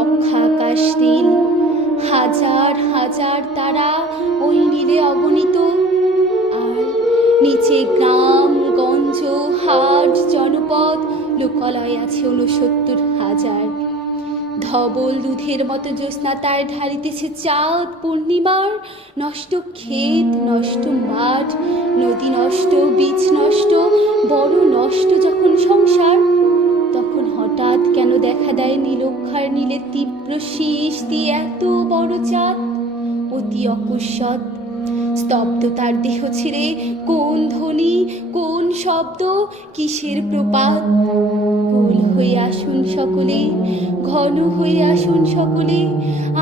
লক্ষ আকাশ নীল, হাজার হাজার তারা ওই নীলে অগণিত। আর নিচে গ্রাম গঞ্জ হাট জনপদ লোকালয় আছে ৬৯,০০০। ধবল দুধের মতো জ্যোৎস্না তার ঢালিতেছে চাঁদ পূর্ণিমার। নষ্ট ক্ষেত, নষ্ট মাঠ, নদী নষ্ট, বীজ নষ্ট, বড় নষ্ট যখন সংসার, তখন হঠাৎ কেন দেখা দেয় নীলক্ষার নীলের তীব্র শীষ দিয়ে এত বড় চাঁদ? অতি অকস্মাৎ স্তব্ধ তার দেহ ছেড়ে কোন ধ্বনি, কোন শব্দ, কিসের প্রপাত? গোল হয়ে আসুন সকলে, ঘন হয়ে আসুন সকলে,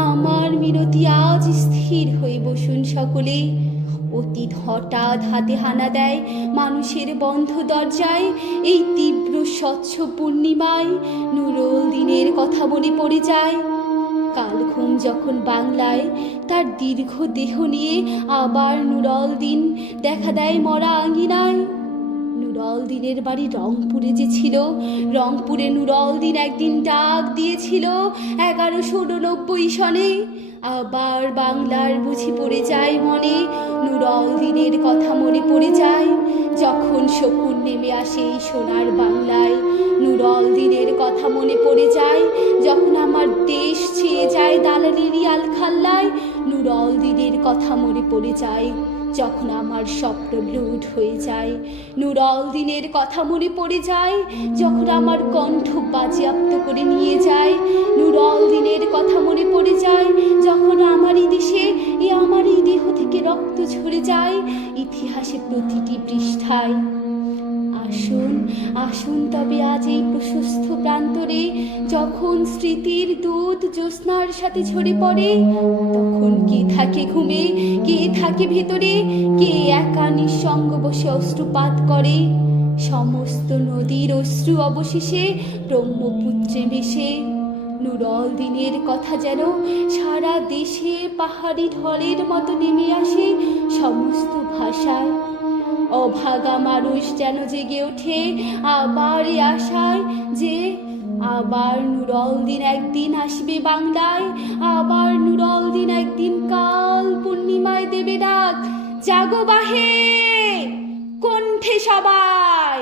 আমার মিনতি আজ স্থির হয়ে বসুন সকলে। অতীত হঠাৎ হাতে হানা দেয় মানুষের বন্ধ দরজায়। এই তীব্র স্বচ্ছ পূর্ণিমায় নুরুল দিনের কথা মনে পড়ে যায়। কাল ঘুম যখন বাংলায় তার দীর্ঘ দেহ নিয়ে আবার নুরুল দিন দেখা দেয় মরা আঙিনায়। নুরুল দিনের বাড়ি রংপুরে যে ছিল, রংপুরে নুরুল দিন একদিন ডাক দিয়েছিল ১১৮৯ সনে। আবার বাংলার বুঝি পড়ে যায় মনে, নুরুল দিনের কথা মনে পড়ে যায়। যখন শকুন নেমে আসে এই সোনার বাংলায়, নুরুল দিনের কথা মনে পড়ে যায়। যখন আমার দেশ ছেয়ে যায় দালালেরই আলখাল্লায়, নুরুল দিনের কথা মনে পড়ে যায়। যখন আমার স্বপ্ন লুট হয়ে যায়, নুরুল দিনের কথা মনে পড়ে যায়। যখন আমার কণ্ঠ বাজেয়াপ্ত করে নিয়ে যায়, নুরুল দিনের কথা মনে পড়ে যায়। যখন আমারই দেশে আমারই দেহ থেকে রক্ত ঝরে যায় ইতিহাসের প্রতিটি পৃষ্ঠায়। আসুন আসুন তবে আজ এই প্রশস্ত প্রান্তরে, যখন স্মৃতির দুধ জ্যোৎস্নার সাথে ঝরে পড়ে, তখন কে থাকে ঘুমে, কে থাকে ভেতরে, কে একা নিঃসঙ্গ বসে অশ্রুপাত করে? সমস্ত নদীর অশ্রু অবশেষে ব্রহ্মপুত্রে মিশে। নুরুল দিনের কথা যেন সারা দেশে পাহাড়ি ঢলের মতো নেমে আসে সমস্ত ভাষায়। অভাগা মানুষ যেন জেগে ওঠে আবার এই আশায় যে আবার নুরুল দিন একদিন আসবে বাংলায়। আবার নুরুল দিন একদিন কাল পূর্ণিমায় দেবে ডাক, জাগো বাহে কণ্ঠে সবাই।